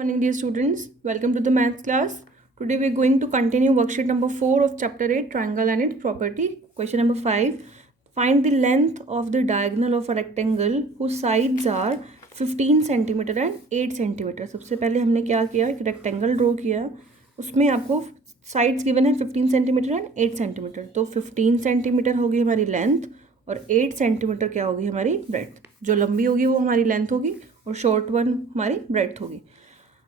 Morning dear students, welcome to the maths class. Today we are going to continue worksheet number 4 of chapter 8 triangle and its property. Question number 5, find the length of the diagonal of a rectangle whose sides are 15 cm and 8 cm. सबसे पहले हमने क्या किया, एक rectangle draw किया, उसमें आपको sides given है 15 cm एंड 8 cm. तो 15 cm होगी हमारी लेंथ और 8 cm क्या होगी हमारी ब्रेड्थ. जो लंबी होगी वो हमारी लेंथ होगी और शॉर्ट वन हमारी ब्रेड्थ होगी.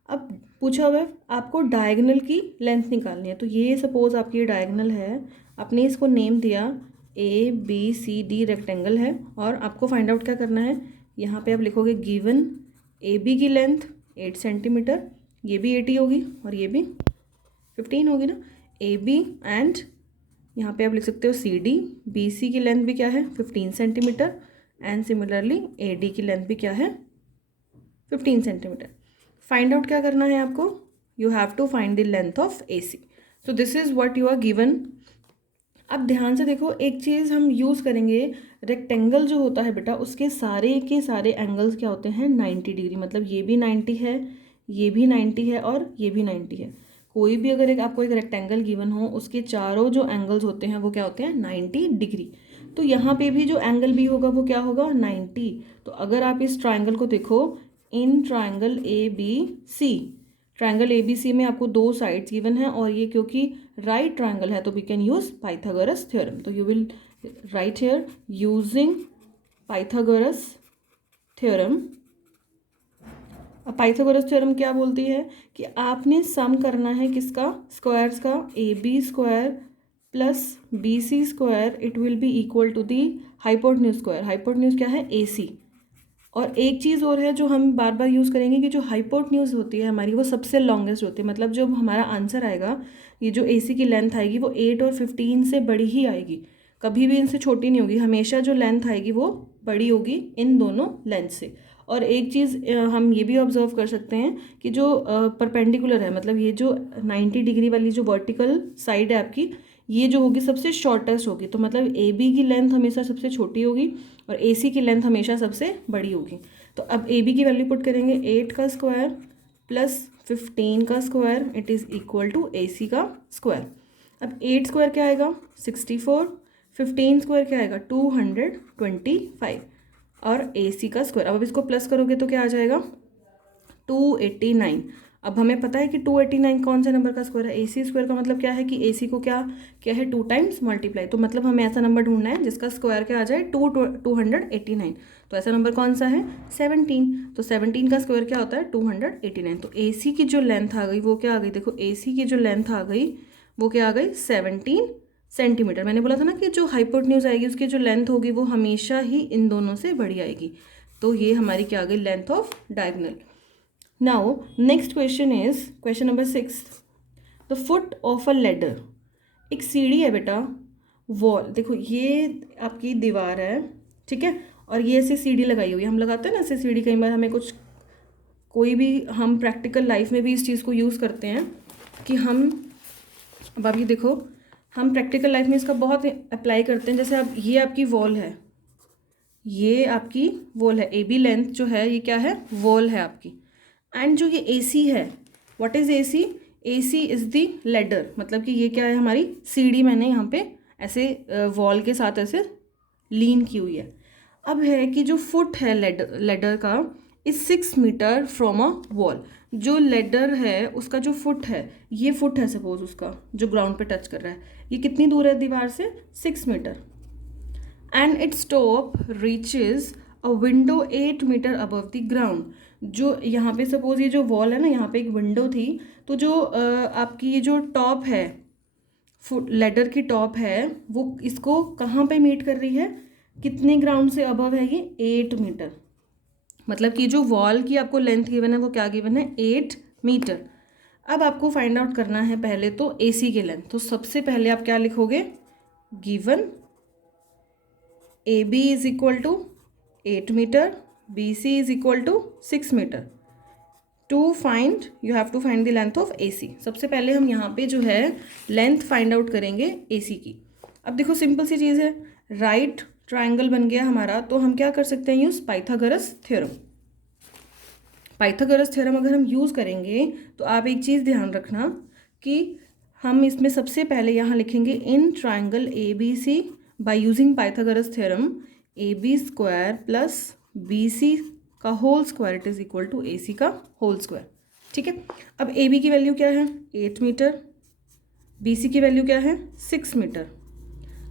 अब पूछा हुआ है आपको डायगोनल की लेंथ निकालनी है. तो ये सपोज आपकी ये डायगोनल है, आपने इसको नेम दिया ABCD रेक्टेंगल है और आपको फाइंड आउट क्या करना है. यहाँ पे आप लिखोगे गिवन AB की लेंथ 8 cm, ये भी 80 होगी और ये भी 15 होगी ना. AB एंड यहाँ पे आप लिख सकते हो CD, BC की लेंथ भी क्या है 15 cm एंड सिमिलरली AD की लेंथ भी क्या है 15 cm. फाइंड आउट क्या करना है आपको, you have to find the length of AC. So this is what you are given. अब ध्यान से देखो, एक चीज़ हम यूज़ करेंगे, रेक्टेंगल जो होता है बेटा उसके सारे के सारे एंगल्स क्या होते हैं 90 डिग्री. मतलब ये भी 90 है, ये भी 90 है और ये भी 90 है. कोई भी अगर आपको एक रेक्टेंगल गिवन हो उसके चारों जो एंगल्स होते हैं वो क्या होते हैं 90 डिग्री. तो यहाँ पे भी जो एंगल भी होगा वो क्या होगा 90. तो अगर आप इस ट्राइंगल को देखो, in triangle ABC, triangle ABC में आपको दो साइड्स गिवन है और ये क्योंकि राइट ट्राइंगल है तो we can use Pythagoras theorem. तो you will write here using Pythagoras theorem. अब पाइथागोरस थ्योरम क्या बोलती है कि आपने सम करना है किसका, स्क्वायर्स का. AB square plus BC square it will be equal to the hypotenuse square. Hypotenuse क्या है AC. और एक चीज़ और है जो हम बार बार यूज़ करेंगे कि जो हाइपोटेन्यूज होती है हमारी वो सबसे लॉन्गेस्ट होती है. मतलब जो हमारा आंसर आएगा, ये जो AC की लेंथ आएगी वो 8 और 15 से बड़ी ही आएगी, कभी भी इनसे छोटी नहीं होगी. हमेशा जो लेंथ आएगी वो बड़ी होगी इन दोनों लेंथ से. और एक चीज़ हम ये भी ऑब्जर्व कर सकते हैं कि जो परपेंडिकुलर है, मतलब ये जो 90 डिग्री वाली जो वर्टिकल साइड है आपकी, ये जो होगी सबसे शॉर्टेस्ट होगी. तो मतलब AB की लेंथ हमेशा सबसे छोटी होगी और AC की लेंथ हमेशा सबसे बड़ी होगी. तो अब AB की वैल्यू पुट करेंगे 8 का स्क्वायर प्लस 15 का square it is equal to AC का स्क्वायर. अब 8 स्क्वायर क्या आएगा 64, 15 स्क्वायर क्या आएगा 225 और AC का स्क्वायर. अब इसको प्लस करोगे तो क्या आ जाएगा 289. अब हमें पता है कि 289 कौन सा नंबर का स्क्वायर है, AC स्क्वायर का मतलब क्या है कि AC को क्या क्या है 2 टाइम्स मल्टीप्लाई. तो मतलब हमें ऐसा नंबर ढूंढना है जिसका स्क्वायर क्या आ जाए 289. तो ऐसा नंबर कौन सा है 17. तो 17 का स्क्वायर क्या होता है 289. तो AC की जो लेंथ आ गई वो क्या आ गई, देखो AC की जो लेंथ आ गई वो क्या आ गई 17 सेंटीमीटर. मैंने बोला था ना कि जो हाइपोटेन्यूज आएगी उसकी जो लेंथ होगी वो हमेशा ही इन दोनों से बड़ी आएगी. तो ये हमारी क्या आ गई length of diagonal. Now next question is question number 6. The foot of a ladder. एक सीढ़ी है बेटा, वॉल देखो ये आपकी दीवार है, ठीक है, और ये ऐसे सीढ़ी लगाई हुई है. हम लगाते हैं ना ऐसे सीढ़ी, कई बार हमें कुछ कोई भी हम प्रैक्टिकल लाइफ में भी इस चीज़ को यूज़ करते हैं कि हम, अब आप ये देखो हम प्रैक्टिकल लाइफ में इसका बहुत अप्लाई करते हैं. जैसे अब ये आपकी वॉल है, ये आपकी वॉल है, AB लेंथ जो है ये क्या है वॉल है आपकी. एंड जो ये AC है, what is AC? AC is the ladder. मतलब कि ये क्या है हमारी सीढ़ी, मैंने यहाँ पे ऐसे वॉल के साथ ऐसे लीन की हुई है. अब है कि जो फुट है लेडर का is 6 metre from a wall. जो लेडर है उसका जो फुट है, ये फुट है सपोज उसका जो ग्राउंड पे टच कर रहा है, ये कितनी दूर है दीवार से 6 metre. And its top reaches a window 8 metre above the ground. जो यहाँ पे सपोज ये जो वॉल है ना, यहाँ पे एक विंडो थी, तो जो आपकी ये जो टॉप है फुट लेडर की टॉप है वो इसको कहाँ पे मीट कर रही है, कितने ग्राउंड से अबव है ये 8 मीटर. मतलब कि जो वॉल की आपको लेंथ गिवन है वो क्या गिवन है 8 मीटर. अब आपको फाइंड आउट करना है पहले तो AC की लेंथ. तो सबसे पहले आप क्या लिखोगे, given AB is equal to 8 metre, BC is equal to 6 metre. To find you have to find the length of AC. सबसे पहले हम यहाँ पे जो है लेंथ फाइंड आउट करेंगे AC की. अब देखो सिंपल सी चीज़ है, राइट ट्राइंगल बन गया हमारा, तो हम क्या कर सकते हैं use Pythagoras theorem. Pythagoras theorem अगर हम यूज़ करेंगे तो आप एक चीज़ ध्यान रखना कि हम इसमें सबसे पहले यहाँ लिखेंगे in triangle A B C by using Pythagoras theorem A B square plus B C का whole square it is equal to A C का होल स्क्वायर। ठीक है, अब ए बी की वैल्यू क्या है 8 मीटर, बी सी की वैल्यू क्या है 6 मीटर।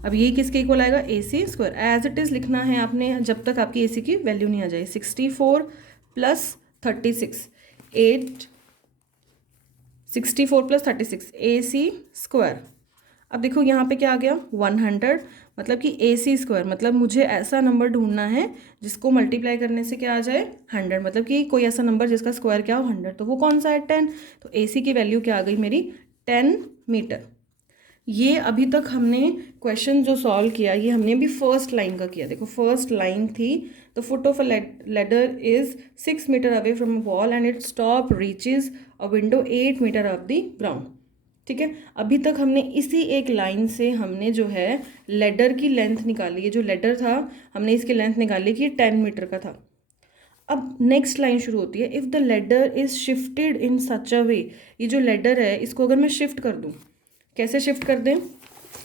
अब ये किसके इक्वल आएगा ए C square, as it is लिखना है आपने जब तक आपकी ए सी की वैल्यू नहीं आ जाए। 64 प्लस 36 8 64 प्लस 36 ए सी स्क्वायर। अब देखो यहाँ पे क्या आ गया 100, मतलब कि ए सी स्क्वायर, मतलब मुझे ऐसा नंबर ढूंढना है जिसको मल्टीप्लाई करने से क्या आ जाए 100, मतलब कि कोई ऐसा नंबर जिसका स्क्वायर क्या हो 100। तो वो कौन सा है 10, तो ए सी की वैल्यू क्या आ गई मेरी 10 मीटर। ये अभी तक हमने क्वेश्चन जो सॉल्व किया ये हमने भी फर्स्ट लाइन का किया। देखो फर्स्ट लाइन थी the foot of a ladder is 6 metre away from a wall and its top reaches a window 8 metre off the ground. ठीक है, अभी तक हमने इसी एक लाइन से हमने जो है लेडर की लेंथ निकाली है। जो लेडर था हमने इसकी लेंथ निकाली कि 10 मीटर का था। अब नेक्स्ट लाइन शुरू होती है if the ladder is shifted in such a way. ये जो लेडर है इसको अगर मैं शिफ्ट कर दूँ, कैसे शिफ्ट कर दें,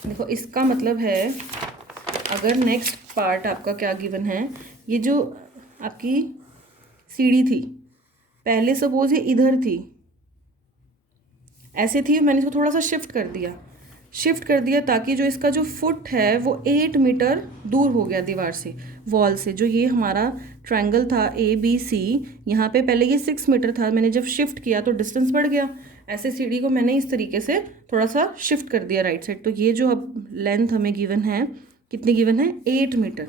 देखो इसका मतलब है अगर नेक्स्ट पार्ट आपका क्या गिवन है, ये जो आपकी सीढ़ी थी पहले सपोज ये इधर थी, ऐसे थी, मैंने इसको थोड़ा सा शिफ्ट कर दिया ताकि जो इसका जो फुट है वो 8 मीटर दूर हो गया दीवार से, वॉल से। जो ये हमारा ट्रायंगल था ए बी सी, यहाँ पे पहले ये 6 मीटर था, मैंने जब शिफ्ट किया तो डिस्टेंस बढ़ गया। ऐसे सीढ़ी को मैंने इस तरीके से थोड़ा सा शिफ्ट कर दिया राइट साइड। तो ये जो अब लेंथ हमें गिवन है, कितनी गिवन है 8 मीटर।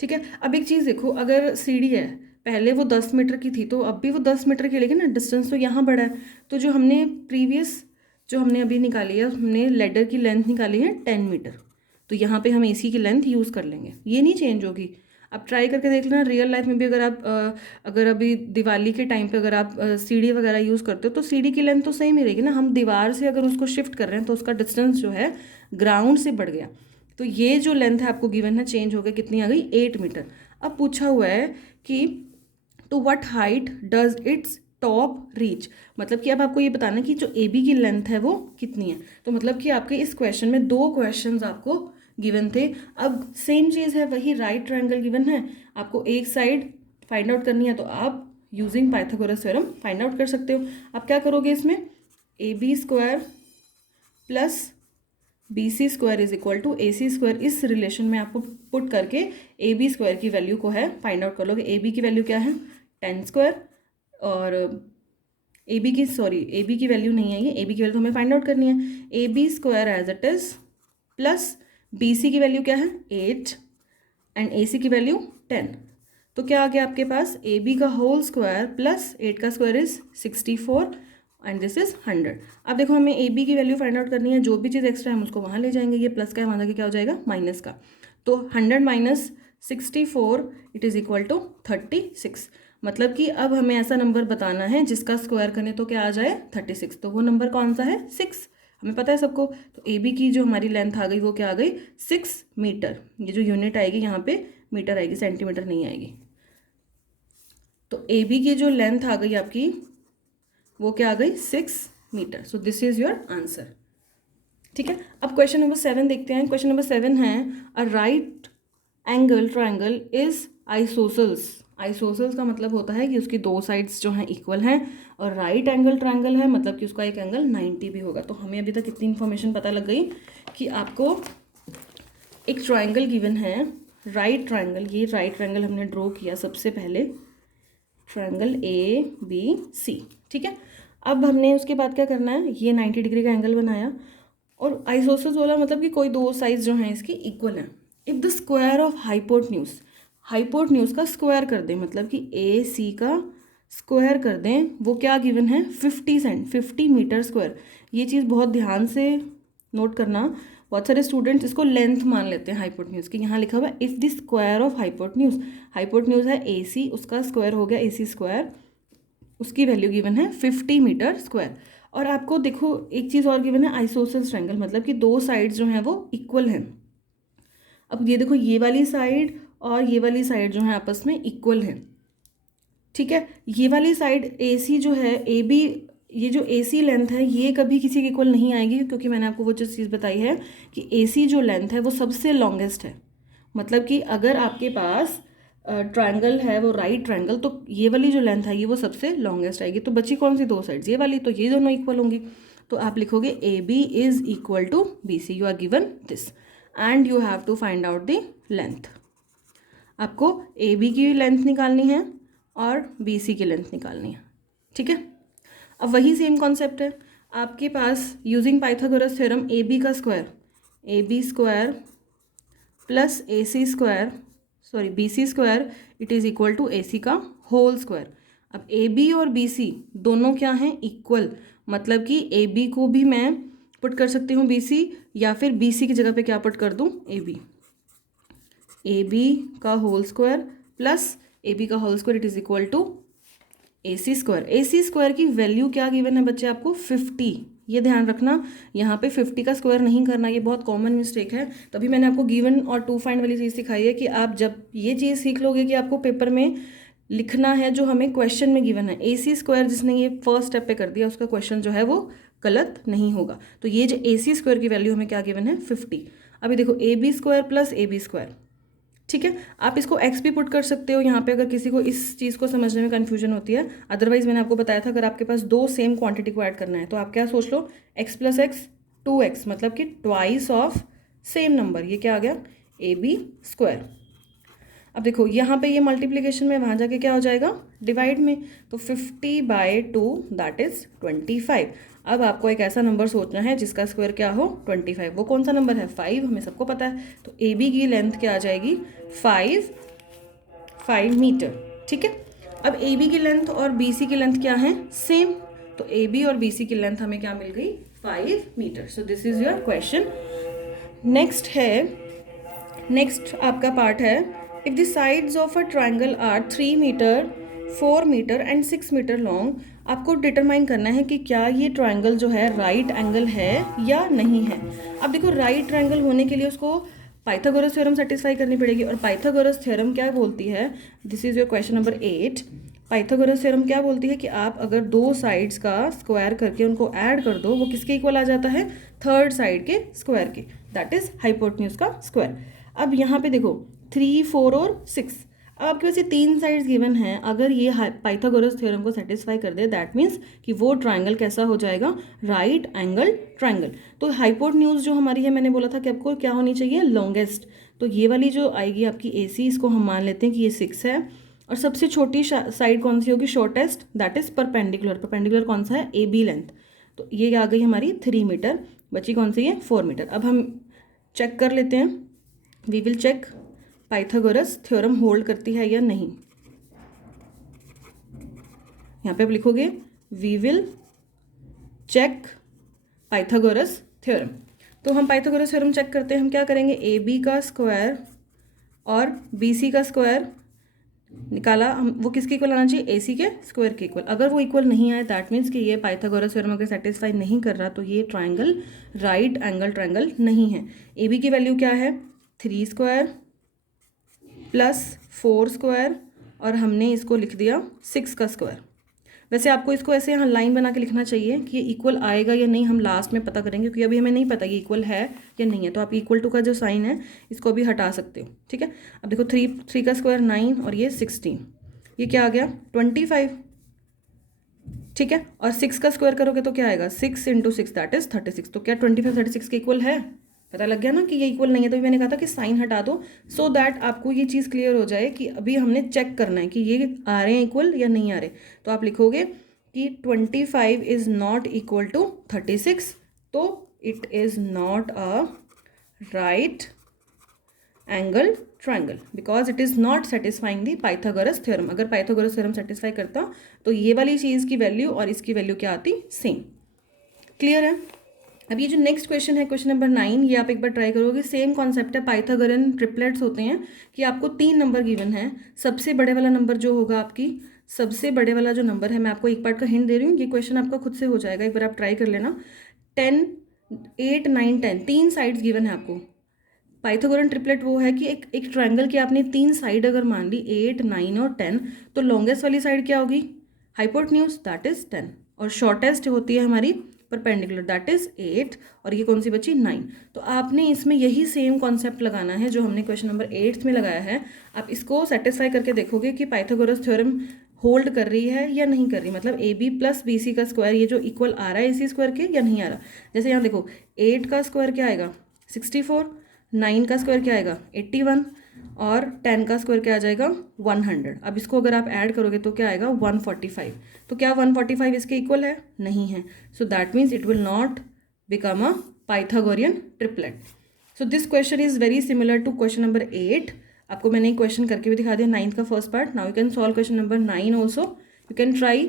ठीक है, अब एक चीज़ देखो, अगर सीढ़ी है पहले वो 10 मीटर की थी तो अब भी वो 10 मीटर की, लेकिन ना डिस्टेंस तो यहाँ बढ़ा है। तो जो हमने प्रीवियस जो हमने अभी निकाली है हमने लेडर की लेंथ निकाली है 10 मीटर, तो यहाँ पे हम एसी की लेंथ यूज़ कर लेंगे, ये नहीं चेंज होगी। आप ट्राई करके देख लेना रियल लाइफ में भी, अगर आप अगर अभी दिवाली के टाइम पे अगर आप सीढ़ी वगैरह यूज़ करते हो तो सीढ़ी की लेंथ तो सेम ही रहेगी ना। हम दीवार से अगर उसको शिफ्ट कर रहे हैं तो उसका डिस्टेंस जो है ग्राउंड से बढ़ गया। तो ये जो लेंथ है आपको गिवन है चेंज हो गया, कितनी आ गई 8 मीटर। अब पूछा हुआ है कि to what height does its top reach, मतलब कि अब आपको ये बताना कि जो ए बी की लेंथ है वो कितनी है। तो मतलब कि आपके इस क्वेश्चन में 2 क्वेश्चंस आपको गिवन थे। अब सेम चीज़ है, वही राइट ट्रायंगल गिवन है, आपको एक साइड फाइंड आउट करनी है तो आप using Pythagoras theorem find out कर सकते हो। आप क्या करोगे इसमें A B square plus B C square is equal to A C square, इस रिलेशन में आपको पुट करके ए बी स्क्वायर की वैल्यू को है फाइंड आउट कर लोगे। ए बी की वैल्यू क्या है 10 स्क्वायर, और ए बी की वैल्यू नहीं है, ये ए बी की वैल्यू हमें फाइंड आउट करनी है। A B square as it is plus B C की वैल्यू क्या है 8 एंड ए सी की वैल्यू 10। तो क्या आ गया आपके पास ए बी का होल स्क्वायर प्लस 8 का square is 64 and this is 100। अब देखो हमें ए बी की वैल्यू फाइंड आउट करनी है, जो भी चीज़ एक्स्ट्रा है हम उसको वहाँ ले जाएंगे। ये प्लस का है, वहाँ जाके क्या हो जाएगा माइनस का। तो 100 minus 64 it is equal to 36। मतलब कि अब हमें ऐसा नंबर बताना है जिसका स्क्वायर करें तो क्या आ जाए 36। तो वो नंबर कौन सा है 6, हमें पता है सबको। तो ए बी की जो हमारी लेंथ आ गई वो क्या आ गई 6 मीटर। ये जो यूनिट आएगी यहाँ पे मीटर आएगी, सेंटीमीटर नहीं आएगी। तो ए बी की जो लेंथ आ गई आपकी वो क्या आ गई 6 metre. So this is your answer. ठीक है, अब क्वेश्चन नंबर 7 देखते हैं। क्वेश्चन नंबर 7 है a right angle triangle is isosceles. Isosceles का मतलब होता है कि उसकी 2 साइड्स जो हैं इक्वल हैं, और राइट एंगल ट्रायंगल है मतलब कि उसका एक एंगल 90 भी होगा। तो हमें अभी तक इतनी इन्फॉर्मेशन पता लग गई कि आपको एक ट्रायंगल गिवन है राइट ट्रायंगल। ये राइट ट्रायंगल हमने ड्रॉ किया सबसे पहले, ट्रायंगल ए बी सी। ठीक है, अब हमने उसके बाद क्या करना है, ये 90 डिग्री का एंगल बनाया, और आइसोसेल्स बोला मतलब कि कोई 2 साइड्स जो हैं इसकी इक्वल हैं। If the square of hypotenuse का स्क्वायर कर दें, मतलब कि ए सी का स्क्वायर कर दें, वो क्या गिवन है 50 मीटर स्क्वायर। ये चीज़ बहुत ध्यान से नोट करना, बहुत सारे स्टूडेंट्स इसको लेंथ मान लेते हैं हाइपोटन्यूज की। यहाँ लिखा हुआ है if the square of hypotenuse है ए सी, उसका स्क्वायर हो गया ए सी स्क्वायर, उसकी वैल्यू गिवन है 50 मीटर स्क्वायर। और आपको देखो एक चीज़ और गिवन है आइसोसेल्स ट्रायंगल, मतलब कि 2 साइड्स जो हैं वो इक्वल हैं। अब ये देखो ये वाली साइड और ये वाली साइड जो है आपस में इक्वल हैं। ठीक है। ये वाली साइड ए सी जो है, ए बी, ये जो ए सी लेंथ है ये कभी किसी के इक्वल नहीं आएगी, क्योंकि मैंने आपको वो जो चीज़ बताई है कि ए सी जो लेंथ है वो सबसे लॉन्गेस्ट है। मतलब कि अगर आपके पास ट्रायंगल है वो राइट ट्रायंगल, तो ये वाली जो लेंथ है ये वो सबसे लॉन्गेस्ट आएगी। तो बची कौन सी दो साइड्स, ये वाली, तो ये दोनों इक्वल होंगी। तो आप लिखोगे A B is equal to B C. You are given this and you have to find out the length. आपको ए बी की लेंथ निकालनी है और बी सी की लेंथ निकालनी है, ठीक है। अब वही सेम कॉन्सेप्ट है आपके पास, using Pythagoras theorem, A B का square, A B square plus A C square, sorry B C square, it is equal to A C का होल स्क्वायर। अब ए बी और बी सी दोनों क्या हैं, इक्वल। मतलब कि ए बी को भी मैं पुट कर सकती हूँ बी सी, या फिर बी सी की जगह पे क्या पुट कर दूँ, ए बी। ए बी का whole square plus A B का whole square, it is equal to A C square. A C square की वैल्यू क्या गिवन है बच्चे आपको, 50। ये ध्यान रखना, यहाँ पे 50 का स्क्वायर नहीं करना, ये बहुत कॉमन मिस्टेक है। तभी मैंने आपको गिवन और टू फाइंड वाली चीज़ सिखाई है कि आप जब ये चीज़ सीख लोगे कि आपको पेपर में लिखना है जो हमें क्वेश्चन में गिवन है, ए सी स्क्वायर जिसने ये फर्स्ट स्टेप पे कर दिया उसका क्वेश्चन जो है वो गलत नहीं होगा। तो ये जो ए सी स्क्वायर की वैल्यू हमें क्या गिवन है, 50। अभी देखो A B square plus A B square, ठीक है। आप इसको एक्स भी पुट कर सकते हो यहाँ पे अगर किसी को इस चीज़ को समझने में कन्फ्यूजन होती है। अदरवाइज मैंने आपको बताया था अगर आपके पास दो सेम क्वांटिटी को ऐड करना है तो आप क्या सोच लो, एक्स प्लस एक्स 2x, मतलब कि ट्वाइस ऑफ सेम नंबर। ये क्या आ गया, ए बी स्क्वायर। अब देखो यहाँ पे ये मल्टीप्लीकेशन में, वहाँ जाके क्या हो जाएगा, डिवाइड में। तो 50/2 दैट इज 25। अब आपको एक ऐसा नंबर सोचना है जिसका स्क्वायर क्या हो, 25। वो कौन सा नंबर है, 5, हमें सबको पता है। तो ए बी की लेंथ क्या आ जाएगी, 5 मीटर, ठीक है। अब ए बी की लेंथ और बी सी की लेंथ क्या है, सेम। तो ए बी और बी सी की लेंथ हमें क्या मिल गई, 5 metre. So this is your question. Next आपका पार्ट है, if the sides of a triangle are 3 metre 4 metre and 6 metre long, आपको डिटरमाइन करना है कि क्या ये ट्राइंगल जो है राइट एंगल है या नहीं है। अब देखो राइट ट्राइंगल होने के लिए उसको पाइथागोरस थ्योरम सेटिस्फाई करनी पड़ेगी। और पाइथागोरस थ्योरम क्या बोलती है, this is your question number 8। Pythagoras theorem क्या बोलती है कि आप अगर दो साइड्स का स्क्वायर करके उनको ऐड कर दो, वो किसके इक्वल आ जाता है, थर्ड साइड के स्क्वायर के, दैट इज हाइपोटेन्यूज का स्क्वायर। अब यहाँ पे देखो 3, 4 और 6, अब आपके पास ये तीन साइड्स गिवन हैं। अगर ये पाइथागोरस थ्योरम को सेटिस्फाई कर दे, दैट मीन्स कि वो ट्राइंगल कैसा हो जाएगा, राइट एंगल ट्राइंगल। तो हाइपोटेन्यूज जो हमारी है, मैंने बोला था कि आपको क्या होनी चाहिए, लॉन्गेस्ट। तो ये वाली जो आएगी आपकी ए सी, इसको हम मान लेते हैं कि ये 6 है। और सबसे छोटी साइड कौन सी होगी, shortest, that is perpendicular. Perpendicular कौन सा है, ए बी लेंथ। तो ये आ गई हमारी 3 मीटर, बची कौन सी है, 4 मीटर। अब हम चेक कर लेते हैं, we will check Pythagoras theorem hold करती है या नहीं। यहाँ पे आप लिखोगे we will check Pythagoras theorem. तो हम पाइथागोरस थ्योरम चेक करते हैं। हम क्या करेंगे, ए बी का स्क्वायर और बी सी का स्क्वायर निकाला, हम वो किसके इक्वल आना चाहिए, ए सी के स्क्वायर के इक्वल। अगर वो इक्वल नहीं आए, दैट मीन्स कि ये पाइथागोरस थ्योरम अगर सेटिस्फाई नहीं कर रहा, तो ये ट्राइंगल राइट एंगल ट्राइंगल नहीं है। ए बी की वैल्यू क्या है, 3 स्क्वायर प्लस 4 स्क्वायर, और हमने इसको लिख दिया 6 का स्क्वायर। वैसे आपको इसको ऐसे यहाँ लाइन बना के लिखना चाहिए कि ये इक्वल आएगा या नहीं, हम लास्ट में पता करेंगे, क्योंकि अभी हमें नहीं पता ये इक्वल है या नहीं है। तो आप इक्वल टू का जो साइन है इसको अभी हटा सकते हो, ठीक है। अब देखो 3 का स्क्वायर 9 और ये 16, ये क्या आ गया 25, ठीक है। और 6 का स्क्वायर करोगे तो क्या आएगा, 6 × 6 दैट इज 36। तो क्या 25 36 के इक्वल है, पता लग गया ना कि ये इक्वल नहीं है। तो मैंने कहा था कि साइन हटा दो, सो दैट आपको ये चीज़ क्लियर हो जाए कि अभी हमने चेक करना है कि ये आ रहे हैं इक्वल या नहीं आ रहे। तो आप लिखोगे कि 25 इज़ नॉट इक्वल टू 36, तो it is not a right angle triangle because it is not satisfying the Pythagoras theorem. अगर पाइथागोरस थ्योरम सेटिस्फाई करता तो ये वाली चीज़ की वैल्यू और इसकी वैल्यू क्या आती, सेम। क्लियर है। अब ये जो नेक्स्ट क्वेश्चन है, क्वेश्चन नंबर 9, ये आप एक बार ट्राई करोगे। सेम कॉन्सेप्ट है, पाइथागोरन ट्रिपलेट्स होते हैं कि आपको 3 नंबर गिवन है। सबसे बड़े वाला नंबर जो होगा, आपकी सबसे बड़े वाला जो नंबर है, मैं आपको एक पार्ट का हिंट दे रही हूँ, ये क्वेश्चन आपका खुद से हो जाएगा, एक बार आप ट्राई कर लेना। 10, 8, 9, 10 तीन साइड्स गिवन है आपको। पाइथागोरन ट्रिपलेट वो है कि एक ट्रायंगल की आपने 3 साइड अगर मान ली 8, 9 और 10, तो लॉन्गेस्ट वाली साइड क्या होगी? हाइपोटेन्यूज, दैट इज 10, और शॉर्टेस्ट होती है हमारी परपेंडिकुलर, दैट इज 8, और ये कौन सी बची? 9। तो आपने इसमें यही सेम कॉन्सेप्ट लगाना है जो हमने क्वेश्चन नंबर 8 में लगाया है। आप इसको सेटिस्फाई करके देखोगे कि पाइथागोरस थ्योरम होल्ड कर रही है या नहीं कर रही, मतलब A B plus B C का स्क्वायर ये जो इक्वल आ रहा है इसी स्क्वायर के या नहीं आ रहा। जैसे यहाँ देखो 8 का स्क्वायर क्या आएगा? 64, 9 का स्क्वायर क्या आएगा? 81, और 10 का स्क्वायर क्या आ जाएगा? 100। अब इसको अगर आप ऐड करोगे तो क्या आएगा? 145। तो क्या 145 इसके इक्वल है? नहीं है। So that means it will not become a Pythagorean triplet. So this question is very similar to question number 8। आपको मैंने एक क्वेश्चन करके भी दिखा दिया 9th का first part. Now you can solve question number 9 also. You can try